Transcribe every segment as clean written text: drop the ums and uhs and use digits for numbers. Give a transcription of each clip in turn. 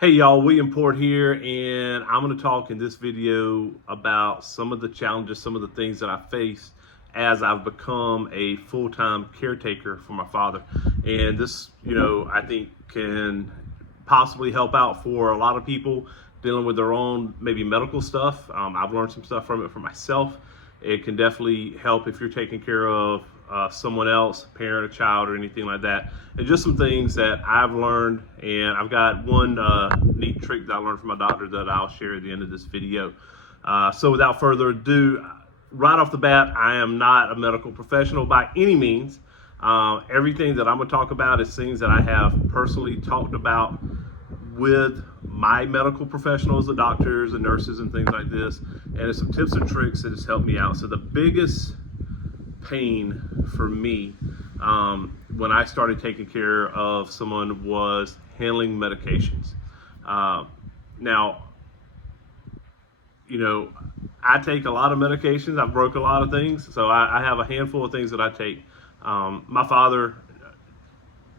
Hey y'all, William Port here, and I'm going to talk in this video about some of the challenges, some of the things that I faced as I've become a full-time caretaker for my father. And this, I think can possibly help out for a lot of people dealing with their own maybe medical stuff. I've learned some stuff from it for myself. It can definitely help if you're taking care of someone else, a parent, a child, or anything like that. And just some things that I've learned, and I've got one neat trick that I learned from my doctor that I'll share at the end of this video. So without further ado, right off the bat, I am not a medical professional by any means. Everything that I'm going to talk about is things that I have personally talked about with my medical professionals, the doctors and nurses and things like this, and it's some tips and tricks that has helped me out. So the biggest pain for me when I started taking care of someone was handling medications. Now, I take a lot of medications. I've broke a lot of things, so I have a handful of things that I take. My father,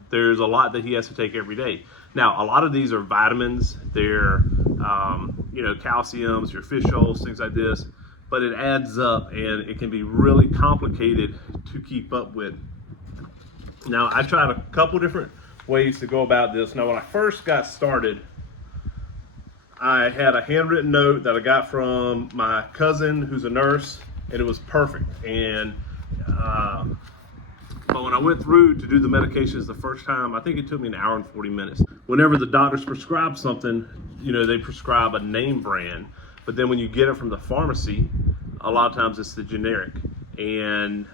there's a lot that he has to take every day. Now, a lot of these are vitamins. They're, calciums, your fish oils, things like this. But it adds up, and it can be really complicated to keep up with. Now, I tried a couple different ways to go about this. Now, when I first got started, I had a handwritten note that I got from my cousin who's a nurse, and it was perfect. And but when I went through to do the medications the first time, I think it took me an hour and 40 minutes. Whenever the doctors prescribe something, they prescribe a name brand. But then when you get it from the pharmacy, a lot of times it's the generic. And,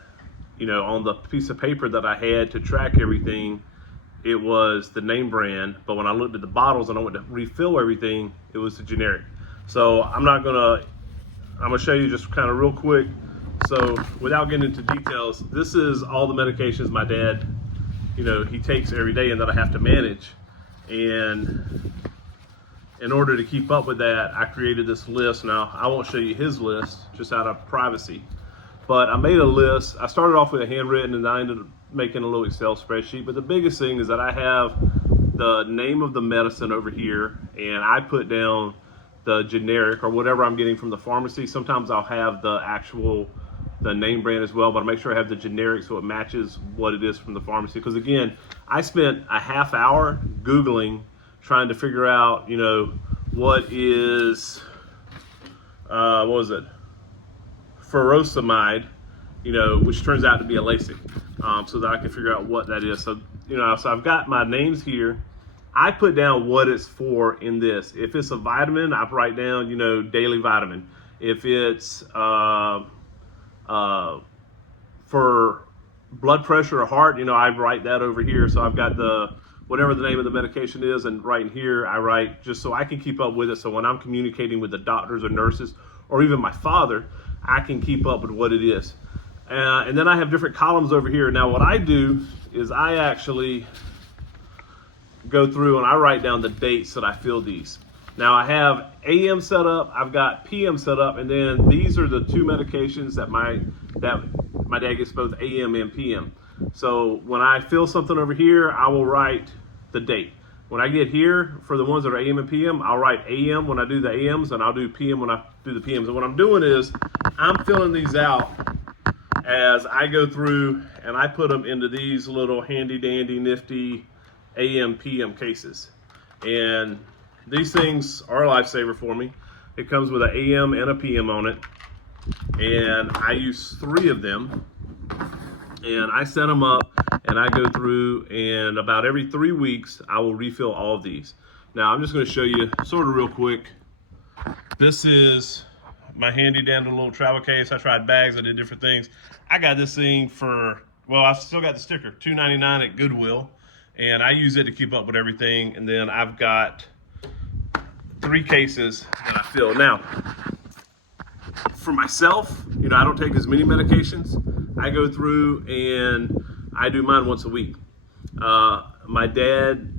on the piece of paper that I had to track everything, it was the name brand. But when I looked at the bottles and I went to refill everything, it was the generic. So I'm gonna show you just kind of real quick. So without getting into details, this is all the medications my dad, he takes every day and that I have to manage. And in order to keep up with that, I created this list. Now, I won't show you his list just out of privacy, but I made a list. I started off with a handwritten, and I ended up making a little Excel spreadsheet. But the biggest thing is that I have the name of the medicine over here, and I put down the generic or whatever I'm getting from the pharmacy. Sometimes I'll have the name brand as well, but I make sure I have the generic so it matches what it is from the pharmacy. Because again, I spent a half hour Googling, trying to figure out, what is, what was it? Furosemide, which turns out to be a Lasix, so that I can figure out what that is. So, so I've got my names here. I put down what it's for in this. If it's a vitamin, I write down, daily vitamin. If it's for blood pressure or heart, I write that over here. So I've got whatever the name of the medication is, and right in here I write just so I can keep up with it. So when I'm communicating with the doctors or nurses or even my father, I can keep up with what it is. And then I have different columns over here. Now what I do is I actually go through and I write down the dates that I fill these. Now I have AM set up, I've got PM set up, and then these are the two medications that my dad gets, both AM and PM. So when I fill something over here, I will write the date. When I get here, for the ones that are AM and PM, I'll write AM when I do the AMs, and I'll do PM when I do the PMs. And what I'm doing is I'm filling these out as I go through, and I put them into these little handy dandy nifty AM PM cases. And these things are a lifesaver for me. It comes with an AM and a PM on it, and I use 3 of them. And I set them up, and I go through, and about every 3 weeks, I will refill all of these. Now, I'm just going to show you sort of real quick. This is my handy dandy little travel case. I tried bags, I did different things. I got this thing for, well, I've still got the sticker, $2.99 at Goodwill, and I use it to keep up with everything. And then I've got 3 cases that I fill. Now, for myself, I don't take as many medications. I go through and I do mine once a week. My dad,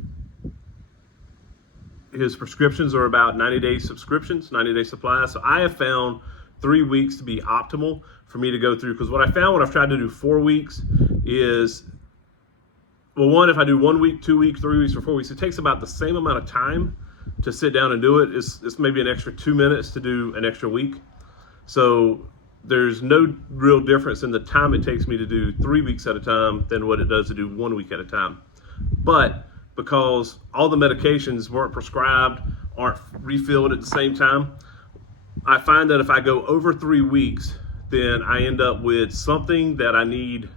his prescriptions are about 90-day subscriptions, 90-day supplies. So I have found 3 weeks to be optimal for me to go through. Because what I found when I've tried to do 4 weeks is, well, one, if I do 1 week, 2 weeks, 3 weeks, or 4 weeks, it takes about the same amount of time to sit down and do it, it's maybe an extra 2 minutes to do an extra week. So there's no real difference in the time it takes me to do 3 weeks at a time than what it does to do 1 week at a time. But because all the medications weren't prescribed, aren't refilled at the same time, I find that if I go over 3 weeks, then I end up with something that I need,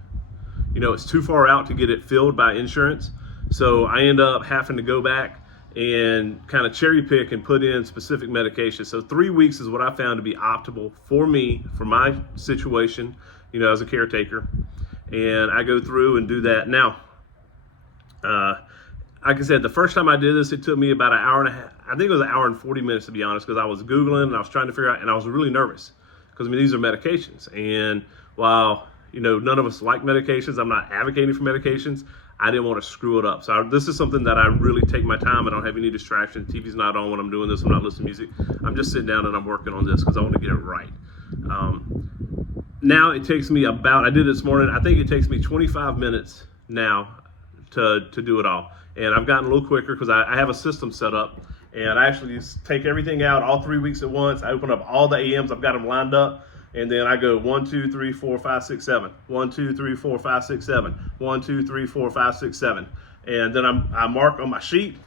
it's too far out to get it filled by insurance. So I end up having to go back and kind of cherry pick and put in specific medications. So 3 weeks is what I found to be optimal for me, for my situation, as a caretaker. And I go through and do that. Now, like I said, the first time I did this, it took me about an hour and a half. I think it was an hour and 40 minutes, to be honest, because I was Googling and I was trying to figure out, and I was really nervous because, these are medications. And while, none of us like medications, I'm not advocating for medications, I didn't want to screw it up. So this is something that I really take my time. I don't have any distractions. TV's not on when I'm doing this. I'm not listening to music. I'm just sitting down and I'm working on this because I want to get it right. Now it takes me I did it this morning, I think it takes me 25 minutes now to do it all. And I've gotten a little quicker because I have a system set up, and I actually just take everything out all 3 weeks at once. I open up all the AMs, I've got them lined up, and then I go 1, 2, 3, 4, 5, 6, 7. 1, 2, 3, 4, 5, 6, 7. 1, 2, 3, 4, 5, 6, 7. And then I mark on my sheet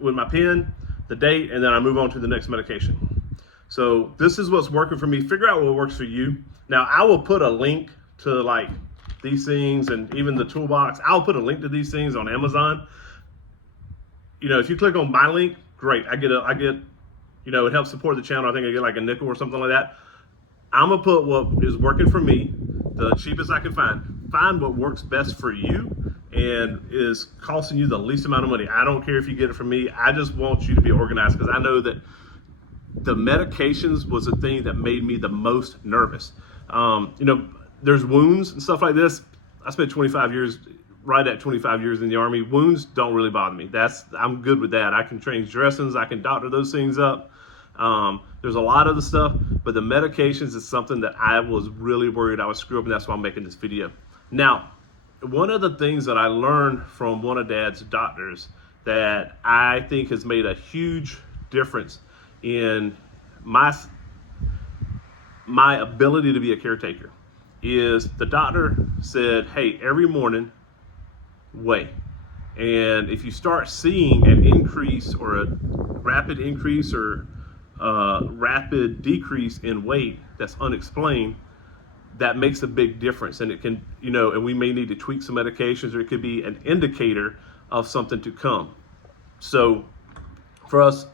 with my pen the date, and then I move on to the next medication. So this is what's working for me. Figure out what works for you. Now I will put a link to like these things and even the toolbox. I'll put a link to these things on Amazon. If you click on my link, great. I get, it helps support the channel. I think I get like a nickel or something like that. I'm gonna put what is working for me, the cheapest I can find. Find what works best for you and is costing you the least amount of money. I don't care if you get it from me. I just want you to be organized because I know that the medications was the thing that made me the most nervous. There's wounds and stuff like this. I spent 25 years right at 25 years in the Army. Wounds don't really bother me. I'm good with that. I can change dressings. I can doctor those things up. There's a lot of the stuff, but the medications is something that I was really worried I would screw up, and that's why I'm making this video. Now, one of the things that I learned from one of Dad's doctors that I think has made a huge difference in my ability to be a caretaker is the doctor said, hey, every morning, weigh. And if you start seeing an increase or a rapid increase or rapid decrease in weight that's unexplained, that makes a big difference. And it can, and we may need to tweak some medications, or it could be an indicator of something to come. So for us,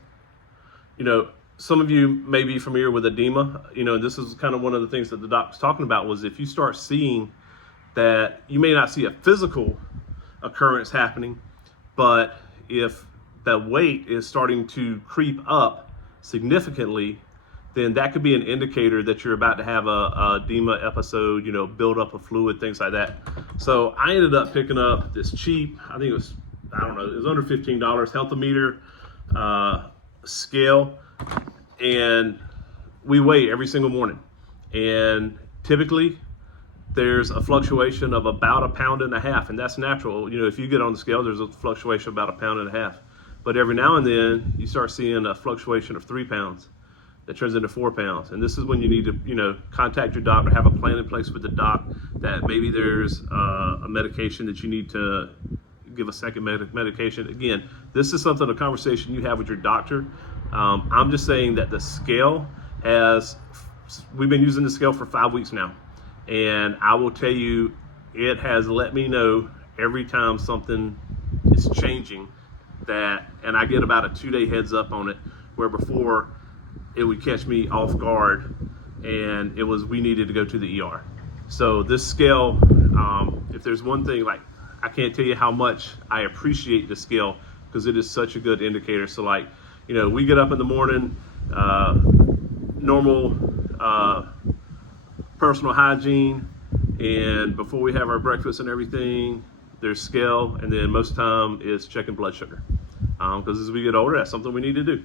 some of you may be familiar with edema, and this is kind of one of the things that the doc's talking about was if you start seeing that you may not see a physical occurrence happening, but if the weight is starting to creep up significantly, then that could be an indicator that you're about to have a edema episode, build up of fluid, things like that. So I ended up picking up this cheap, I think it was under $15 Healthometer scale, and we weigh every single morning. And typically there's a fluctuation of about 1.5 pounds, and that's natural. If you get on the scale, there's a fluctuation of about 1.5 pounds. But every now and then you start seeing a fluctuation of 3 pounds that turns into 4 pounds. And this is when you need to, contact your doctor, have a plan in place with the doc that maybe there's a medication that you need to give a second medication. Again, this is something, a conversation you have with your doctor. I'm just saying that the scale we've been using the scale for 5 weeks now. And I will tell you, it has let me know every time something is changing and I get about a 2-day heads up on it, where before it would catch me off guard and we needed to go to the ER. So this scale, if there's one thing, I can't tell you how much I appreciate the scale because it is such a good indicator. So we get up in the morning, normal personal hygiene, and before we have our breakfast and everything, there's scale, and then most of the time it's checking blood sugar. Because as we get older, that's something we need to do.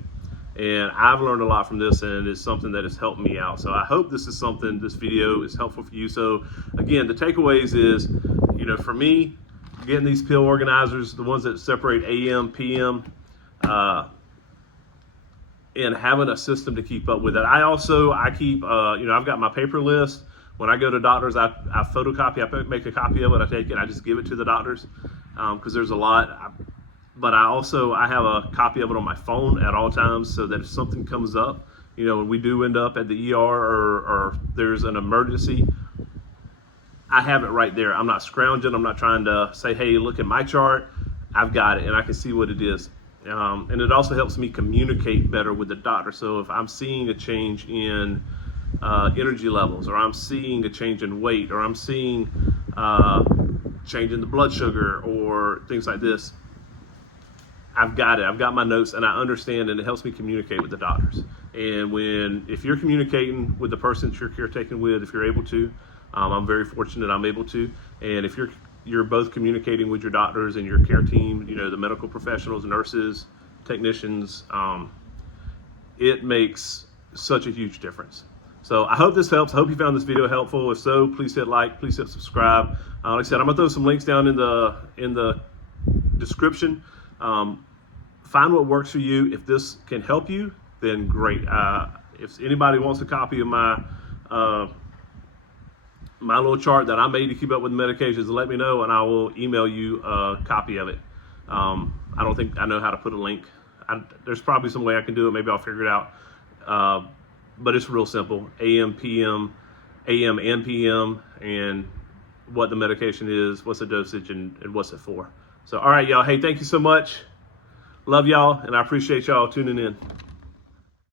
And I've learned a lot from this, and it's something that has helped me out. So I hope this video is helpful for you. So again, the takeaways is, for me, getting these pill organizers, the ones that separate AM, PM, and having a system to keep up with it. I keep, I've got my paper list. When I go to doctors, I photocopy, I make a copy of it, I take it, I just give it to the doctors, because there's a lot. But I have a copy of it on my phone at all times, so that if something comes up, when we do end up at the ER or there's an emergency, I have it right there. I'm not scrounging. I'm not trying to say, hey, look at my chart. I've got it, and I can see what it is. And it also helps me communicate better with the doctor. So if I'm seeing a change in energy levels, or I'm seeing a change in weight, or I'm seeing change in the blood sugar, or things like this, I've got it. I've got my notes, and I understand, and it helps me communicate with the doctors. And if you're communicating with the person that you're caretaking with, if you're able to, I'm very fortunate I'm able to. And if you're both communicating with your doctors and your care team, the medical professionals, nurses, technicians, it makes such a huge difference. So I hope this helps. I hope you found this video helpful. If so, please hit like, please hit subscribe. Like I said, I'm gonna throw some links down in the description. Find what works for you. If this can help you, then great. If anybody wants a copy of my little chart that I made to keep up with medications, let me know, and I will email you a copy of it. I don't think I know how to put a link. There's probably some way I can do it. Maybe I'll figure it out. But it's real simple. AM, PM, AM and PM, and what the medication is, what's the dosage, and what's it for. So, all right, y'all. Hey, thank you so much. Love y'all, and I appreciate y'all tuning in.